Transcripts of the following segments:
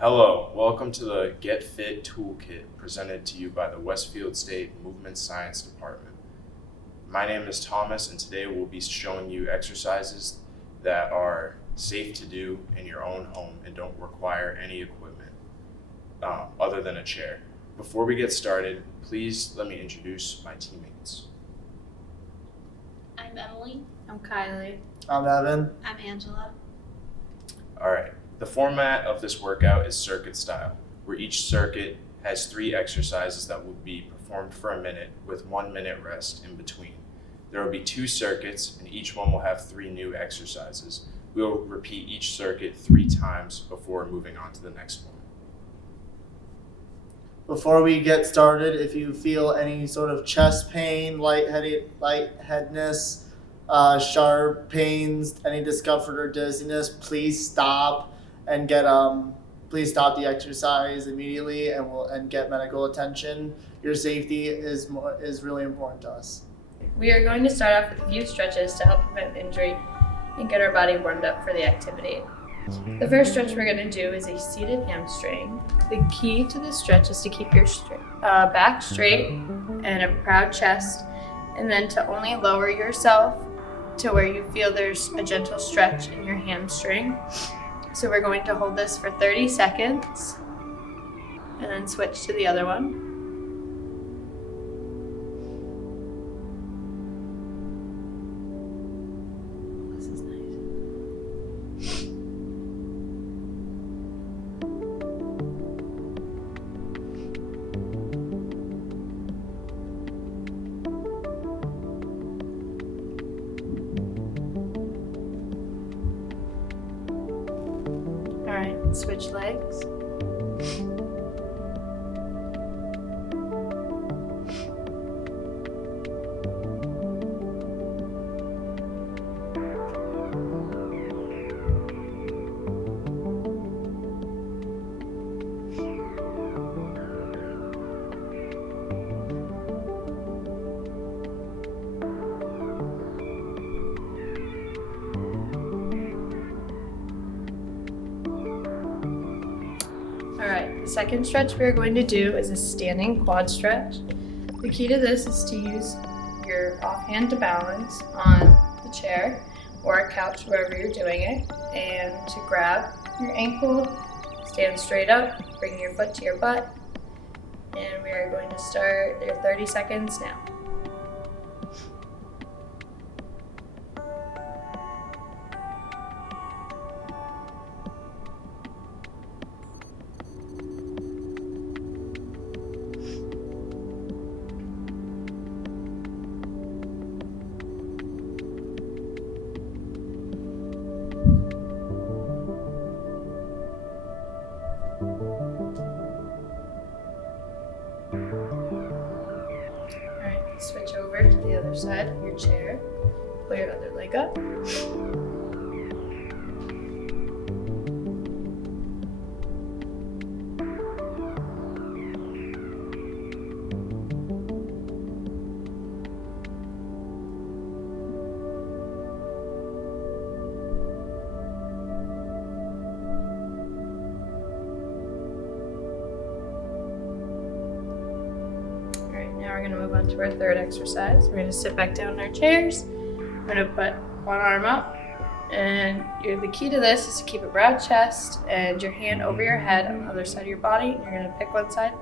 Hello, welcome to the Get Fit Toolkit presented to you by the Westfield State Movement Science Department. My name is Thomas, and today we'll be showing you exercises that are safe to do in your own home and don't require any equipment other than a chair. Before we get started, please let me introduce my teammates. I'm Emily. I'm Kylie. I'm Evan. I'm Angela. All right, the format of this workout is circuit style, where each circuit has 3 exercises that will be performed for a minute with 1 minute rest in between. There will be 2 circuits, and each one will have 3 new exercises. We will repeat each circuit 3 times before moving on to the next one. Before we get started, if you feel any sort of chest pain, lightheadedness, sharp pains, any discomfort or dizziness, please stop and please stop the exercise immediately and get medical attention. Your safety is really important to us. We are going to start off with a few stretches to help prevent injury and get our body warmed up for the activity. The first stretch we're going to do is a seated hamstring. The key to this stretch is to keep your back straight and a proud chest, and then to only lower yourself to where you feel there's a gentle stretch in your hamstring. So we're going to hold this for 30 seconds and then switch to the other one. This is nice. All right, switch legs. Alright, the second stretch we're going to do is a standing quad stretch. The key to this is to use your offhand to balance on the chair or a couch, wherever you're doing it, and to grab your ankle, stand straight up, bring your foot to your butt, and we are going to start your 30 seconds now. Alright, switch over to the other side of your chair. Pull your other leg up. Now we're going to move on to our third exercise. We're going to sit back down in our chairs. We're going to put one arm up, and the key to this is to keep a broad chest and your hand over your head on the other side of your body. You're going to pick one side,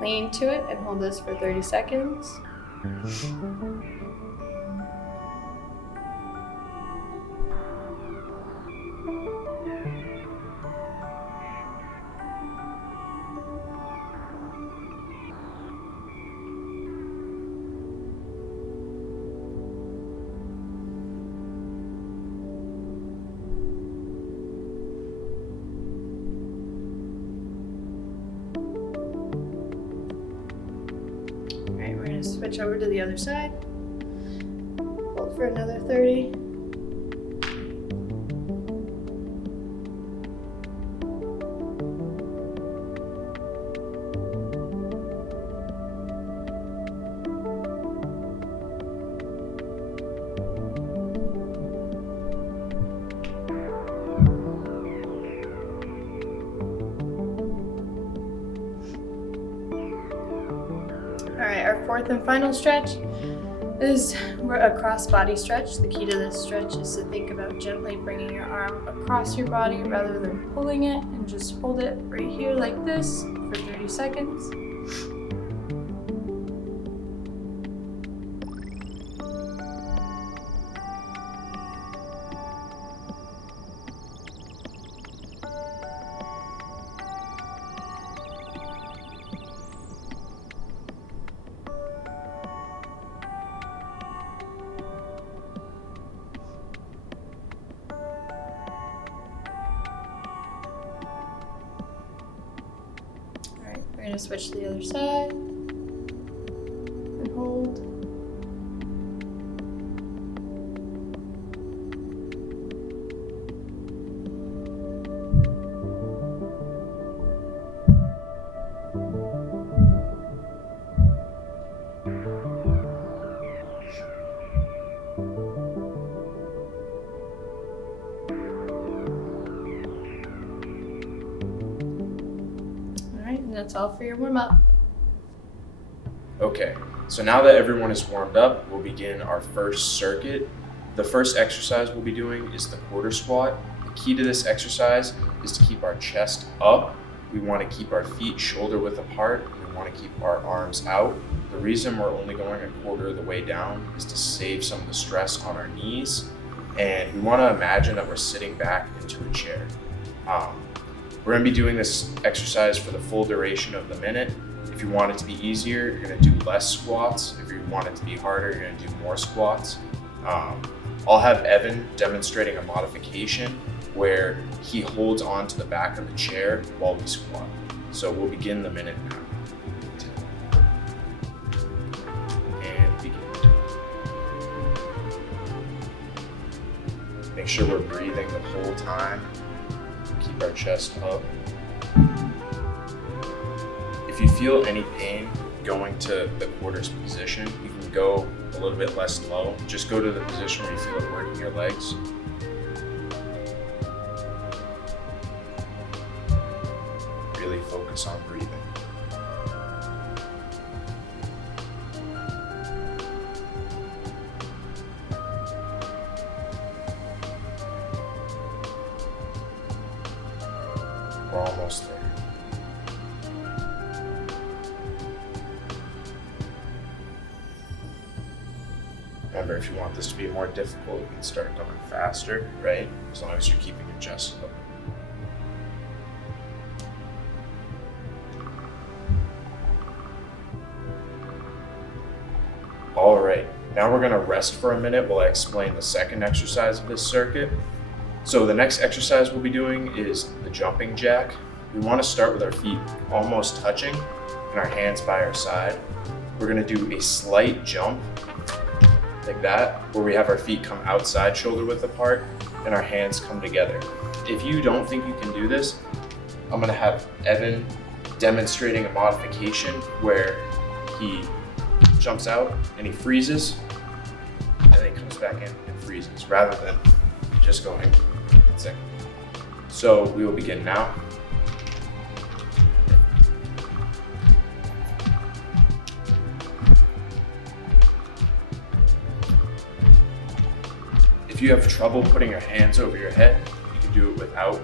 lean to it, and hold this for 30 seconds. Alright, we're going to switch over to the other side. Hold for another 30. fourth and final stretch is a cross-body stretch. The key to this stretch is to think about gently bringing your arm across your body rather than pulling it, and just hold it right here like this for 30 seconds. We're going to switch to the other side and hold. And that's all for your warm-up. Okay, so now that everyone is warmed up, we'll begin our first circuit. The first exercise we'll be doing is the quarter squat. The key to this exercise is to keep our chest up. We want to keep our feet shoulder width apart. We want to keep our arms out. The reason we're only going a quarter of the way down is to save some of the stress on our knees. And we want to imagine that we're sitting back into a chair. We're going to be doing this exercise for the full duration of the minute. If you want it to be easier, you're going to do less squats. If you want it to be harder, you're going to do more squats. I'll have Evan demonstrating a modification where he holds on to the back of the chair while we squat. So we'll begin the minute now. And begin. Make sure we're breathing the whole time. Keep our chest up. If you feel any pain going to the quarters position, you can go a little bit less low. Just go to the position where you feel it working your legs. Really focus on breathing. We're almost there. Remember, if you want this to be more difficult, you can start going faster, right? As long as you're keeping your chest up. All right, now we're gonna rest for a minute while I explain the second exercise of this circuit. So the next exercise we'll be doing is the jumping jack. We want to start with our feet almost touching and our hands by our side. We're going to do a slight jump like that, where we have our feet come outside shoulder width apart and our hands come together. If you don't think you can do this, I'm going to have Evan demonstrating a modification where he jumps out and he freezes and then he comes back in and freezes rather than just going second. So we will begin now. If you have trouble putting your hands over your head, you can do it without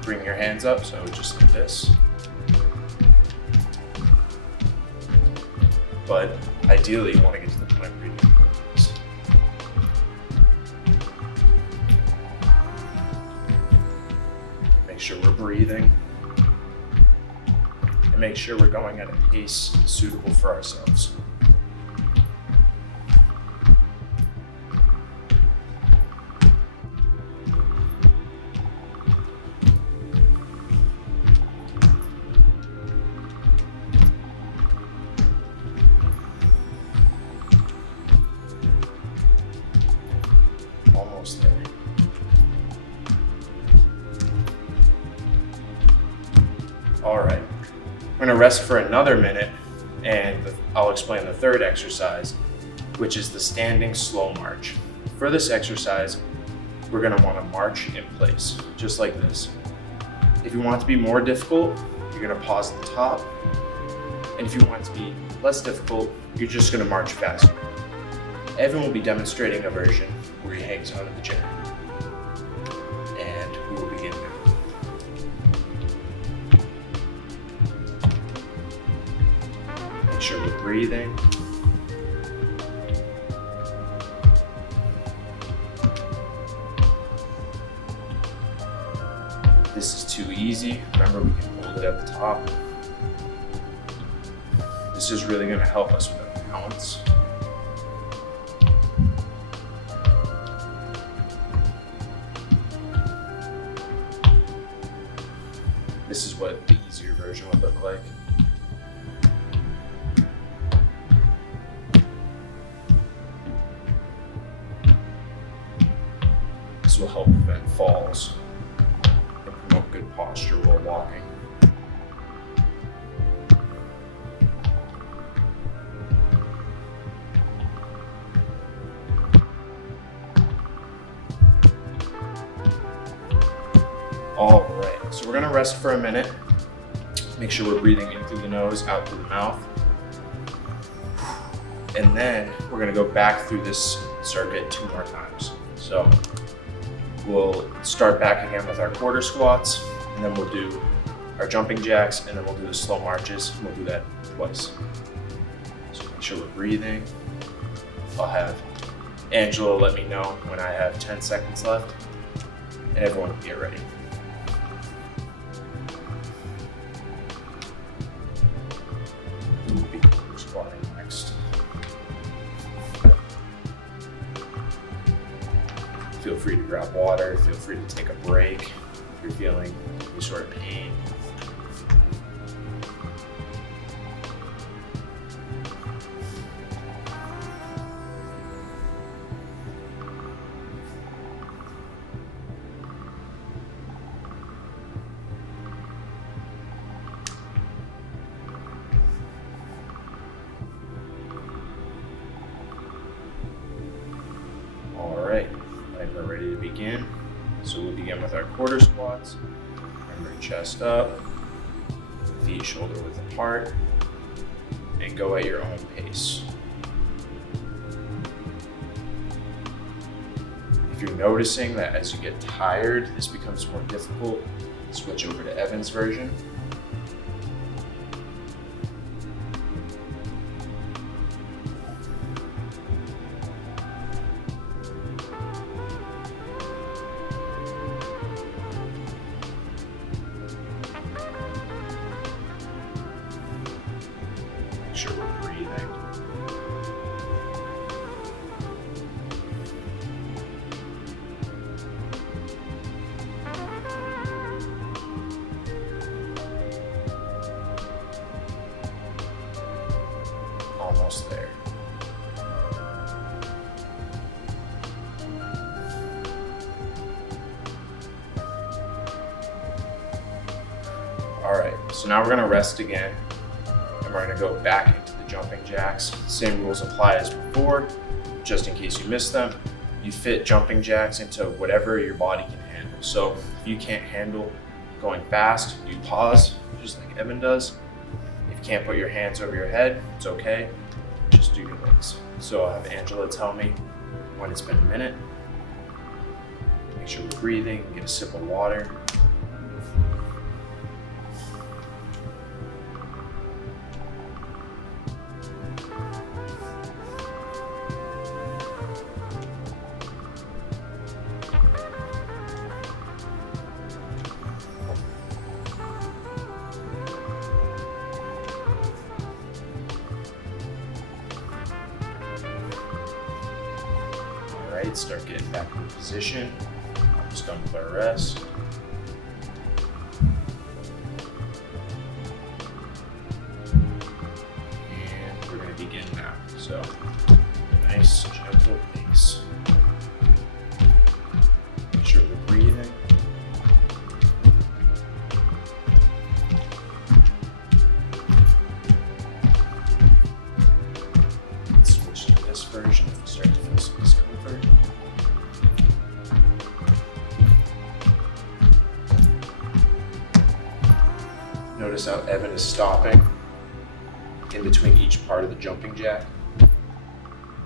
bringing your hands up, so just like this. But ideally, you want to get to the point where you can do this. Make sure we're breathing, and make sure we're going at a pace suitable for ourselves. Almost there. All right, we're gonna rest for another minute, and I'll explain the third exercise, which is the standing slow march. For this exercise, we're gonna wanna march in place, just like this. If you want it to be more difficult, you're gonna pause at the top. And if you want it to be less difficult, you're just gonna march faster. Evan will be demonstrating a version where he hangs onto the chair. And we will begin now. Make sure we're breathing. This is too easy. Remember, we can hold it at the top. This is really going to help us with our balance. This is what the easier version would look like. This will help prevent falls and promote good posture while walking. All right, so we're gonna rest for a minute. Make sure we're breathing in through the nose, out through the mouth. And then we're gonna go back through this circuit 2 more times. So we'll start back again with our quarter squats, and then we'll do our jumping jacks, and then we'll do the slow marches. We'll do that twice. So make sure we're breathing. I'll have Angela let me know when I have 10 seconds left, and everyone get ready. We'll be quarter squatting next. Feel free to grab water, feel free to take a break if you're feeling any sort of pain. All right. We're ready to begin. So we'll begin with our quarter squats. Remember, chest up, feet shoulder width apart, and go at your own pace. If you're noticing that as you get tired, this becomes more difficult, switch over to Evan's version. Make sure we're breathing. Almost there. All right, so now we're gonna rest again. We're gonna go back into the jumping jacks. Same rules apply as before. Just in case you missed them, you fit jumping jacks into whatever your body can handle. So if you can't handle going fast, you pause, just like Evan does. If you can't put your hands over your head, it's okay. Just do your legs. So I'll have Angela tell me when it's been a minute. Make sure we're breathing, get a sip of water. Alright, start getting back in position. Almost done with our rest. And we're going to begin now. So, nice, gentle pace. Make sure we're breathing. Let's switch to this version if we start to feel some discomfort. Notice how Evan is stopping in between each part of the jumping jack.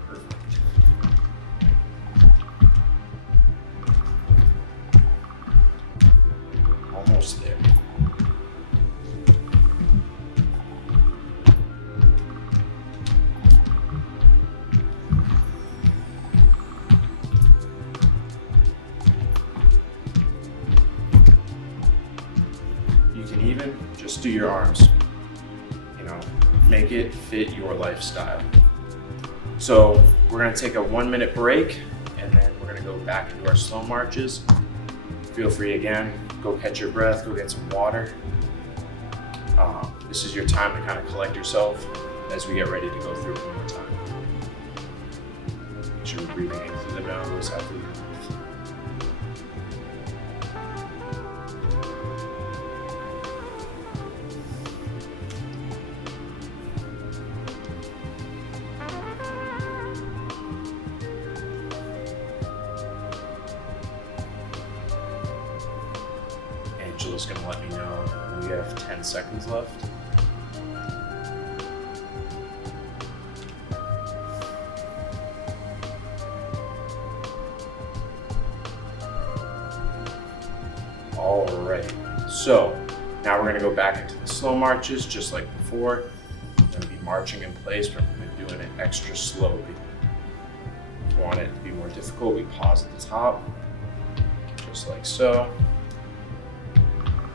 Perfect. Almost there. You can even just do your arms. Make it fit your lifestyle. So we're gonna take a 1-minute break and then we're gonna go back into our slow marches. Feel free again, go catch your breath, go get some water. This is your time to kind of collect yourself as we get ready to go through it one more time. Make sure we're breathing in through the nose, out through the mouth. Angela's going to let me know we have 10 seconds left. All right, so now we're going to go back into the slow marches just like before. We're going to be marching in place, but we're doing it extra slowly. If you want it to be more difficult, we pause at the top, just like so.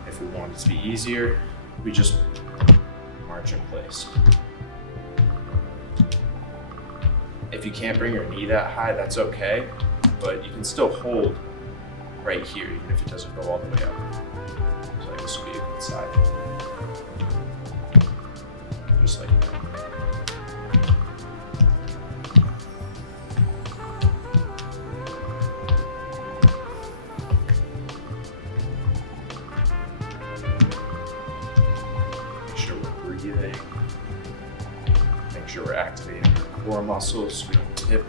If we want it to be easier, we just march in place. If you can't bring your knee that high, that's okay, but you can still hold right here, even if it doesn't go all the way up. So like this will be a good side. Just like that. Breathing. Make sure we're activating our core muscles so we don't tip,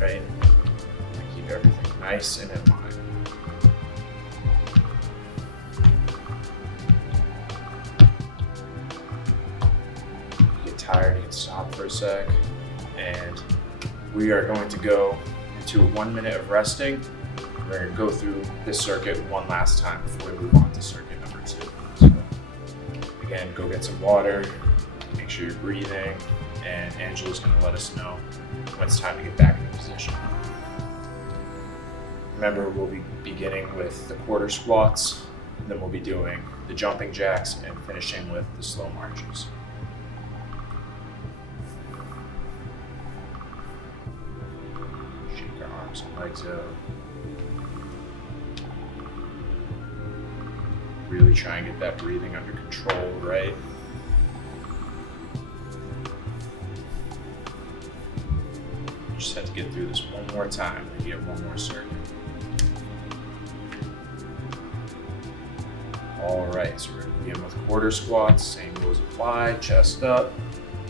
right? And keep everything nice and in line. Get tired, you can stop for a sec. And we are going to go into 1 minute of resting. We're going to go through this circuit one last time before we move on to circuit number 2. So, again, go get some water, make sure you're breathing, and Angela's going to let us know when it's time to get back into position. Remember, we'll be beginning with the quarter squats, and then we'll be doing the jumping jacks and finishing with the slow marches. Shake our arms and legs out. Really try and get that breathing under control, right? Just have to get through this one more time, and you have one more circuit. All right, so we're gonna begin with quarter squats, same rules apply, chest up,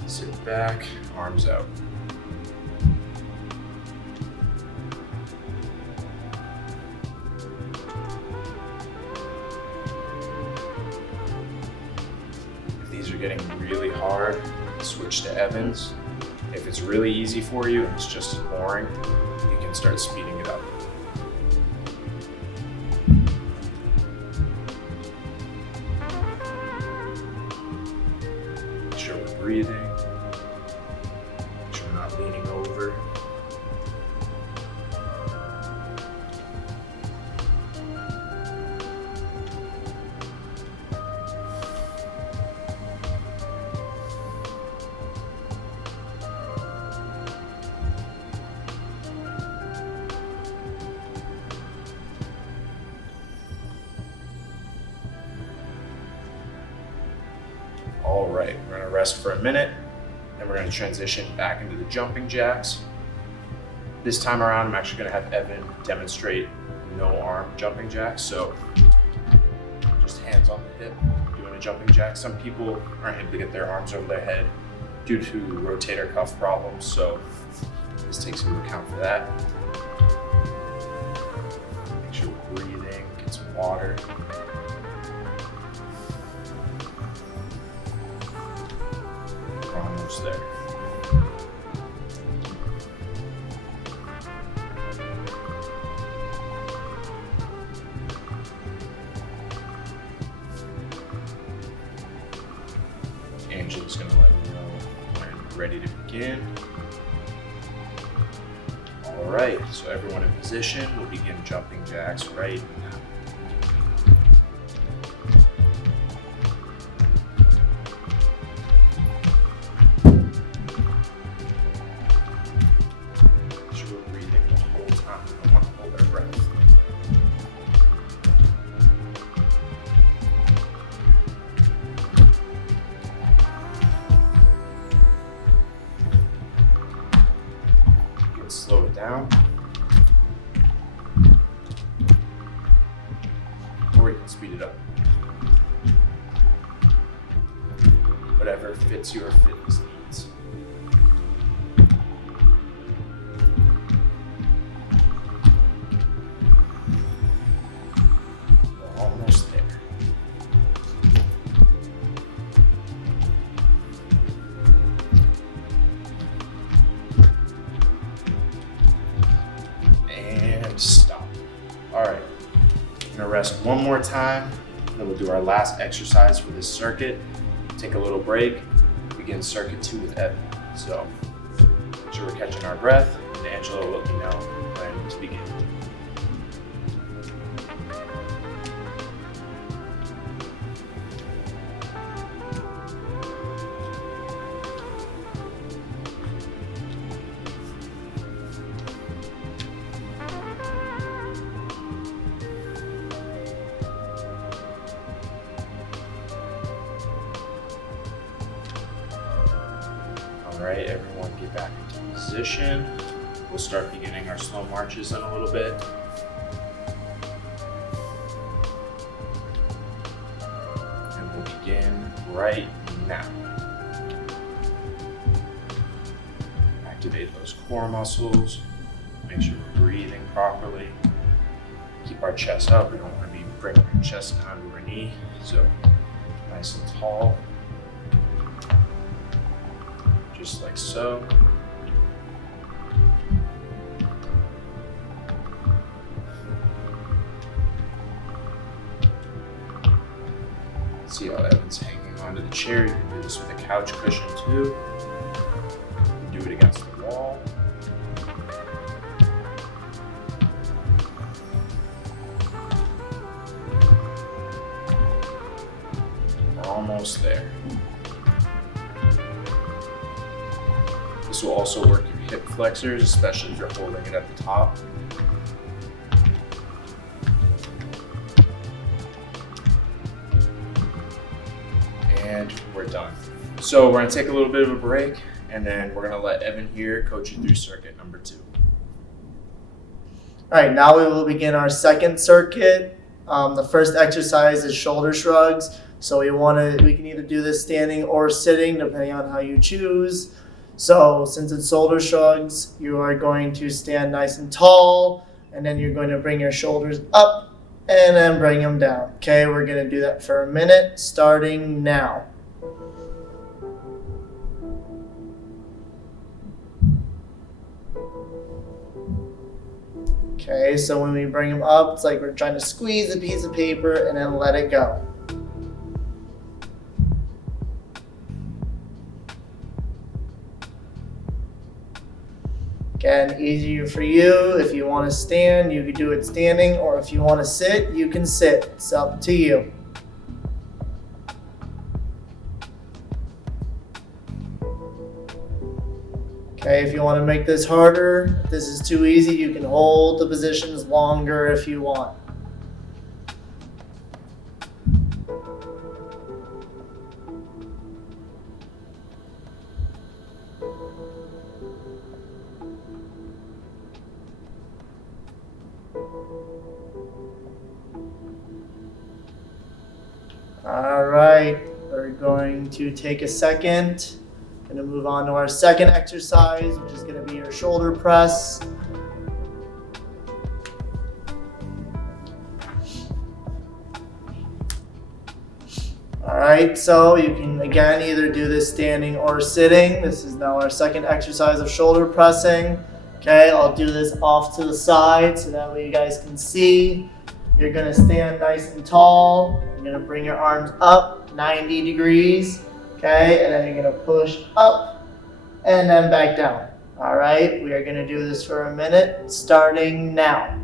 sit back, arms out. Getting really hard, switch to Evans. If it's really easy for you and it's just as boring, you can start speeding it up. Make sure we're breathing. Make sure we're not leaning over. All right, we're gonna rest for a minute, then we're gonna transition back into the jumping jacks. This time around, I'm actually gonna have Evan demonstrate no arm jumping jacks. So just hands on the hip, doing a jumping jack. Some people aren't able to get their arms over their head due to rotator cuff problems, so this takes into account for that. Make sure we're breathing, get some water. We're on almost there. Angela's going to let me know when we're ready to begin. All right, so everyone in position, we'll begin jumping jacks right now. Make sure we're breathing the whole time. We don't want to hold our breath. Slow it down. Or you can speed it up. Whatever fits your fitness needs. We're almost there. Stop. All right, I'm gonna rest one more time, then we'll do our last exercise for this circuit. Take a little break, begin circuit 2 with Evan. So, make sure we're catching our breath, and Angela will let me know when to begin. All right, everyone get back into position. We'll start beginning our slow marches in a little bit. And we'll begin right now. Activate those core muscles. Make sure we're breathing properly. Keep our chest up. We don't want to be bringing our chest down to our knee. So nice and tall. Just like so. See how Evan's hanging onto the chair. You can do this with a couch cushion too. Do it against the wall. We're almost there. This will also work your hip flexors, especially if you're holding it at the top. And we're done. So we're gonna take a little bit of a break, and then we're gonna let Evan here coach you through circuit number 2. All right, now we will begin our second circuit. The first exercise is shoulder shrugs. So we can either do this standing or sitting, depending on how you choose. So since it's shoulder shrugs, you are going to stand nice and tall, and then you're going to bring your shoulders up and then bring them down. Okay, we're going to do that for a minute, starting now. Okay, so when we bring them up, it's like we're trying to squeeze a piece of paper and then let it go. Again, easier for you. If you want to stand, you can do it standing, or if you want to sit, you can sit. It's up to you. Okay, if you want to make this harder, if this is too easy, you can hold the positions longer if you want. All right, we're going to take a second. Going to move on to our second exercise, which is going to be your shoulder press. All Alright, so you can again either do this standing or sitting. This is now our second exercise of shoulder pressing. Okay, I'll do this off to the side so that way you guys can see. You're gonna stand nice and tall. You're gonna bring your arms up 90 degrees. Okay, and then you're gonna push up and then back down. Alright, we are gonna do this for a minute, starting now.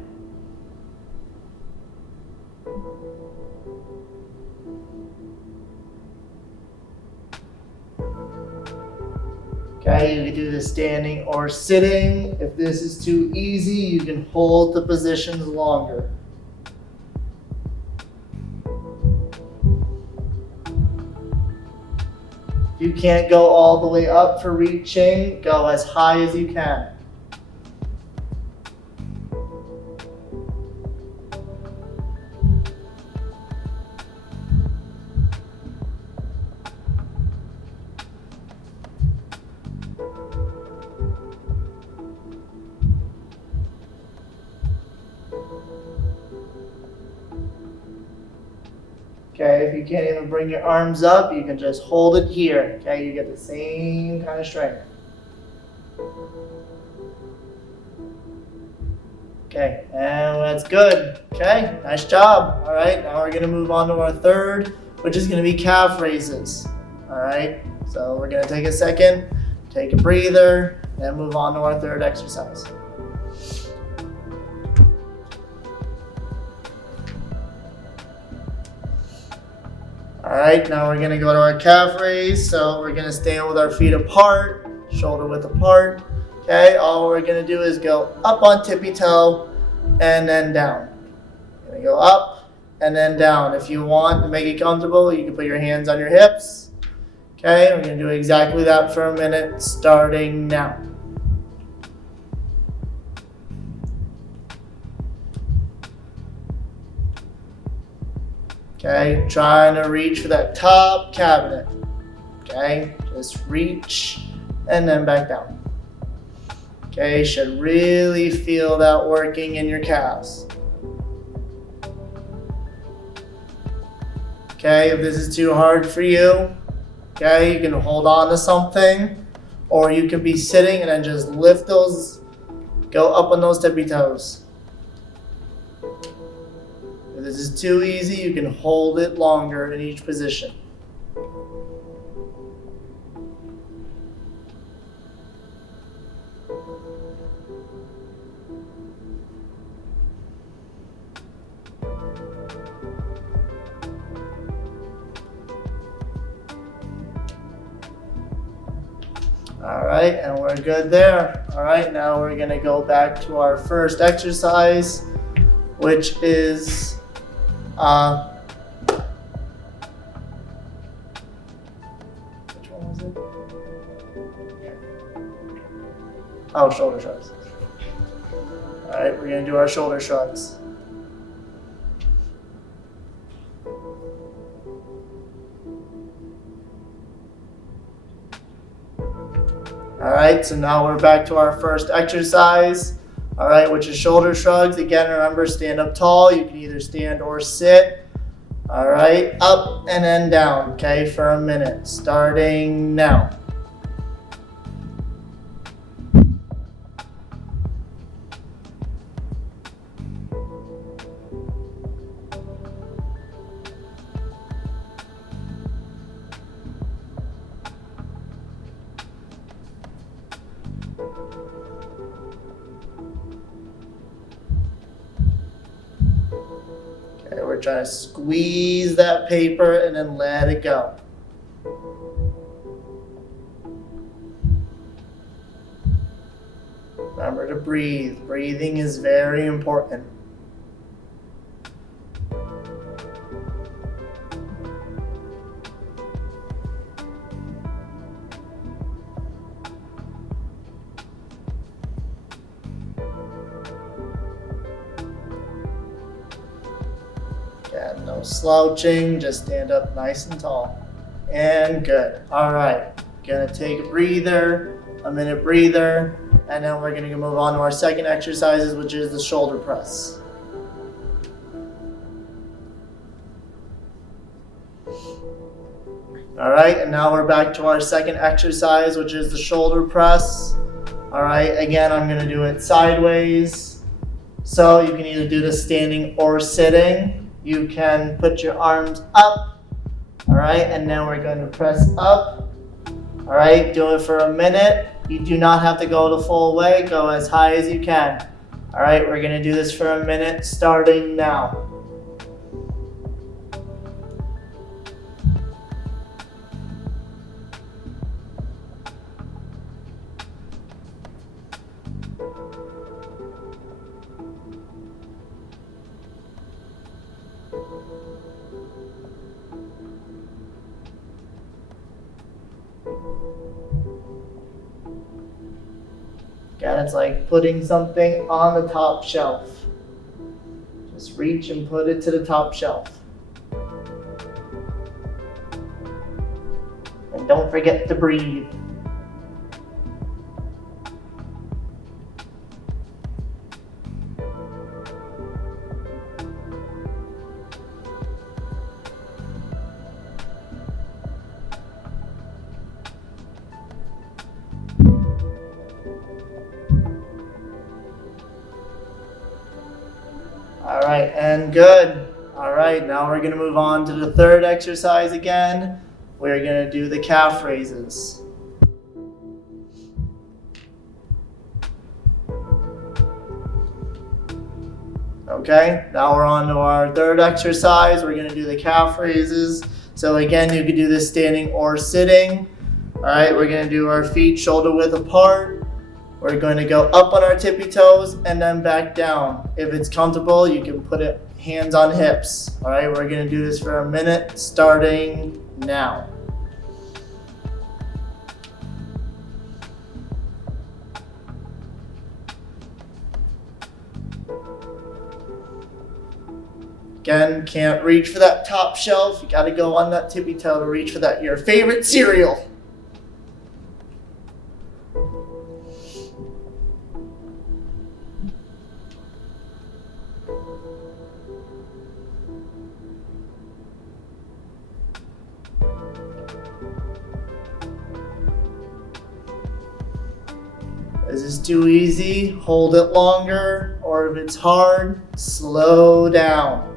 Okay, you can do this standing or sitting. If this is too easy, you can hold the positions longer. If you can't go all the way up for reaching, go as high as you can. Okay, if you can't even bring your arms up, you can just hold it here. Okay, you get the same kind of strength. Okay, and that's good. Okay, nice job. All right, now we're gonna move on to our third, which is gonna be calf raises. All right, so we're gonna take a second, take a breather, and move on to our third exercise. All right, now we're gonna go to our calf raise. So we're gonna stand with our feet apart, shoulder width apart. Okay, all we're gonna do is go up on tippy toe and then down. We're gonna go up and then down. If you want to make it comfortable, you can put your hands on your hips. Okay, we're gonna do exactly that for a minute, starting now. Okay, trying to reach for that top cabinet. Okay, just reach and then back down. Okay, should really feel that working in your calves. Okay, if this is too hard for you, okay, you can hold on to something, or you can be sitting and then just lift those, go up on those tippy toes. If this is too easy, you can hold it longer in each position. All right, and we're good there. All right, now we're gonna go back to our first exercise, which is which one was it? Oh, shoulder shrugs. All right, we're gonna do our shoulder shrugs. All right, so now we're back to our first exercise. All right, which is shoulder shrugs. Again, remember, stand up tall. You can either stand or sit. All right, up and then down, okay, for a minute, starting now. Okay, we're trying to squeeze that paper and then let it go. Remember to breathe. Breathing is very important. Again, no slouching, just stand up nice and tall. And good. All right, gonna take a breather, a minute breather, and then we're gonna move on to our second exercises, which is the shoulder press. All right, and now we're back to our second exercise, which is the shoulder press. All right, again, I'm gonna do it sideways. So you can either do this standing or sitting. You can put your arms up. All right, and now we're going to press up. All right, do it for a minute. You do not have to go the full way. Go as high as you can. All right, we're gonna do this for a minute, starting now. Again, it's like putting something on the top shelf. Just reach and put it to the top shelf. And don't forget to breathe. All right, and good. All right, now we're gonna move on to the third exercise again. We're gonna do the calf raises. Okay, now we're on to our third exercise. We're gonna do the calf raises. So again, you could do this standing or sitting. All right, we're gonna do our feet shoulder width apart. We're going to go up on our tippy toes and then back down. If it's comfortable, you can put it hands on hips. All right, we're going to do this for a minute, starting now. Again, can't reach for that top shelf. You got to go on that tippy toe to reach for that your favorite cereal. If this is too easy, hold it longer, or if it's hard, slow down.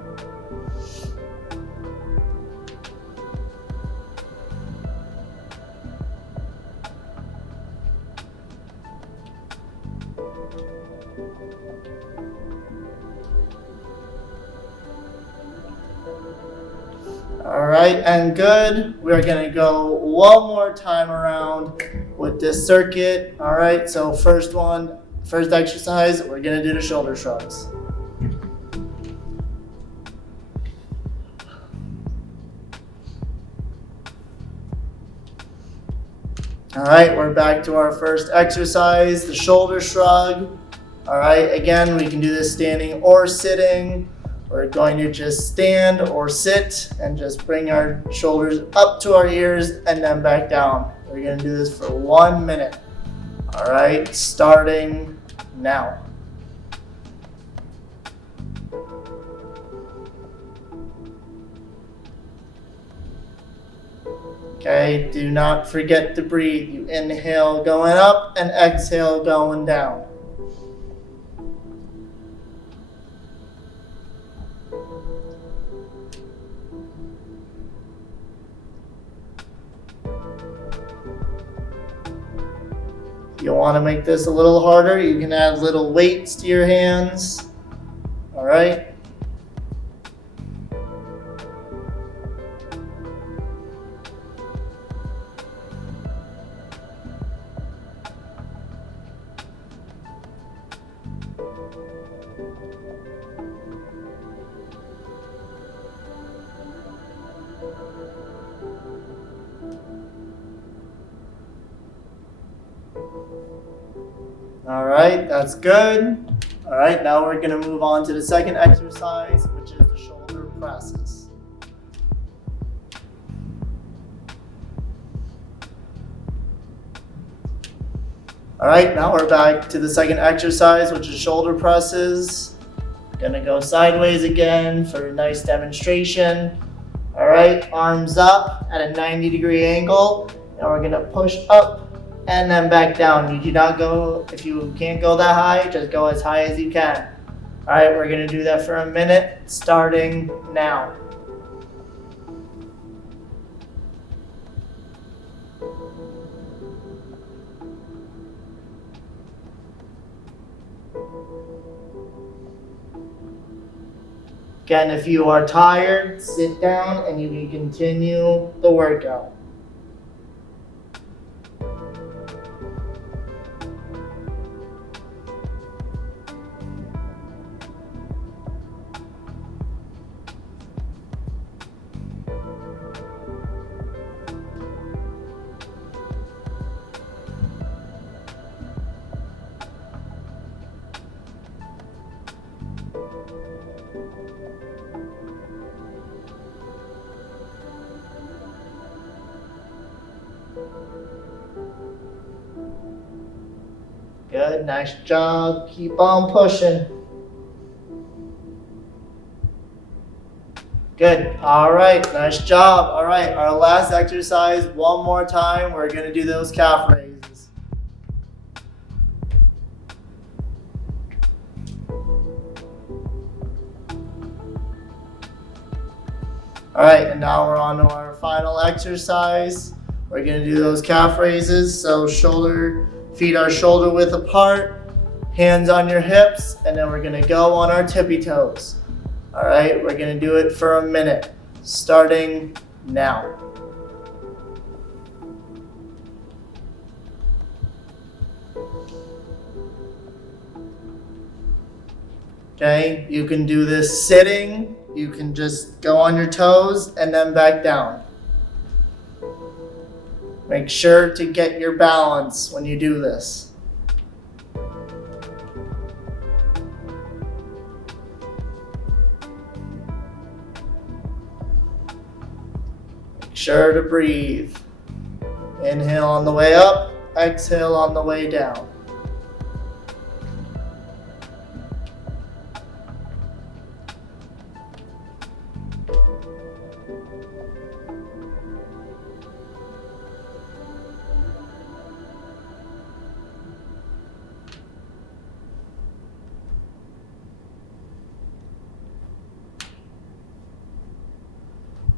All right, and good. We're gonna go one more time around with this circuit. All right, so first exercise, we're gonna do the shoulder shrugs. All right, we're back to our first exercise, the shoulder shrug. All right, again, we can do this standing or sitting. We're going to just stand or sit and just bring our shoulders up to our ears and then back down. We're going to do this for 1 minute. All right, starting now. Okay, do not forget to breathe. You inhale going up and exhale going down. If you want to make this a little harder, you can add little weights to your hands. All right. All right, that's good. All right, now we're gonna move on to the second exercise, which is the shoulder presses. All right, now we're back to the second exercise, which is shoulder presses. Gonna go sideways again for a nice demonstration. All right, arms up at a 90-degree angle, and we're gonna push up and then back down. You do not go, if you can't go that high, just go as high as you can. All right, we're gonna do that for a minute, starting now. Again, if you are tired, sit down and you can continue the workout. Good, nice job. Keep on pushing. Good, all right, nice job. All right, our last exercise, one more time. We're gonna do those calf raises. All right, and now we're on to our final exercise. We're gonna do those calf raises. So feet are shoulder width apart, hands on your hips, and then we're gonna go on our tippy toes. All right, we're gonna do it for a minute, starting now. Okay, you can do this sitting, you can just go on your toes and then back down. Make sure to get your balance when you do this. Make sure to breathe. Inhale on the way up, exhale on the way down.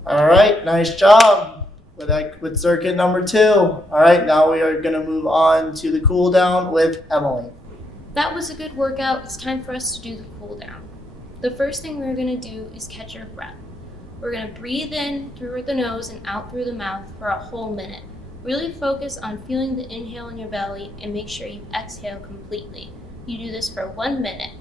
All right, nice job with circuit number 2. All right, now we are gonna move on to the cool down with Emily. That was a good workout. It's time for us to do the cool down. The first thing we're going to do is catch our breath. We're going to breathe in through the nose and out through the mouth for a whole minute. Really focus on feeling the inhale in your belly and make sure you exhale completely. You do this for 1 minute.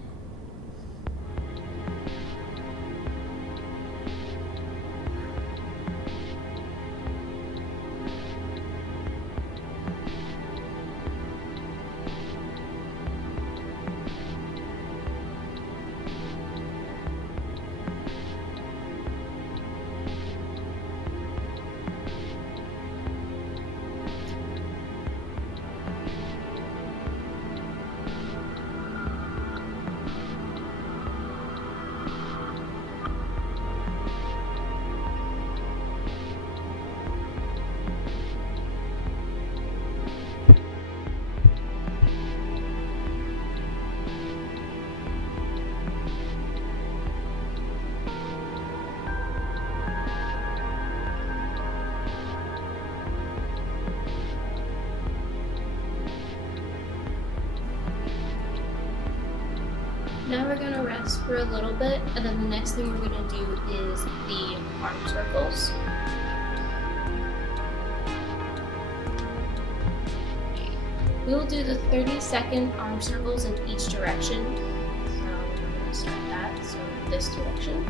Now we're going to rest for a little bit, and then the next thing we're going to do is the arm circles. We will do the 30-second arm circles in each direction. So we're going to start that, so this direction.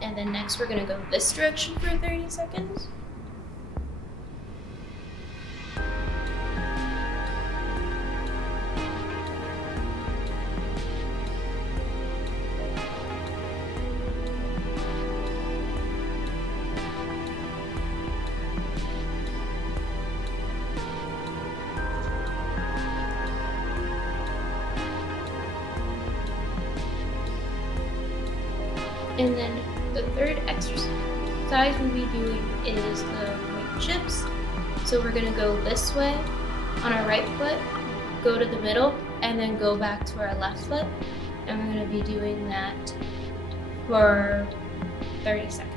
And then next we're going to go this direction for 30 seconds. And then the third exercise we'll be doing is the weight shifts. So we're gonna go this way on our right foot, go to the middle, and then go back to our left foot. And we're gonna be doing that for 30 seconds.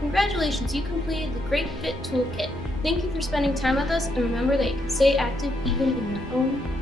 Congratulations, you completed the Great Fit Toolkit. Thank you for spending time with us, and remember that you can stay active even in your own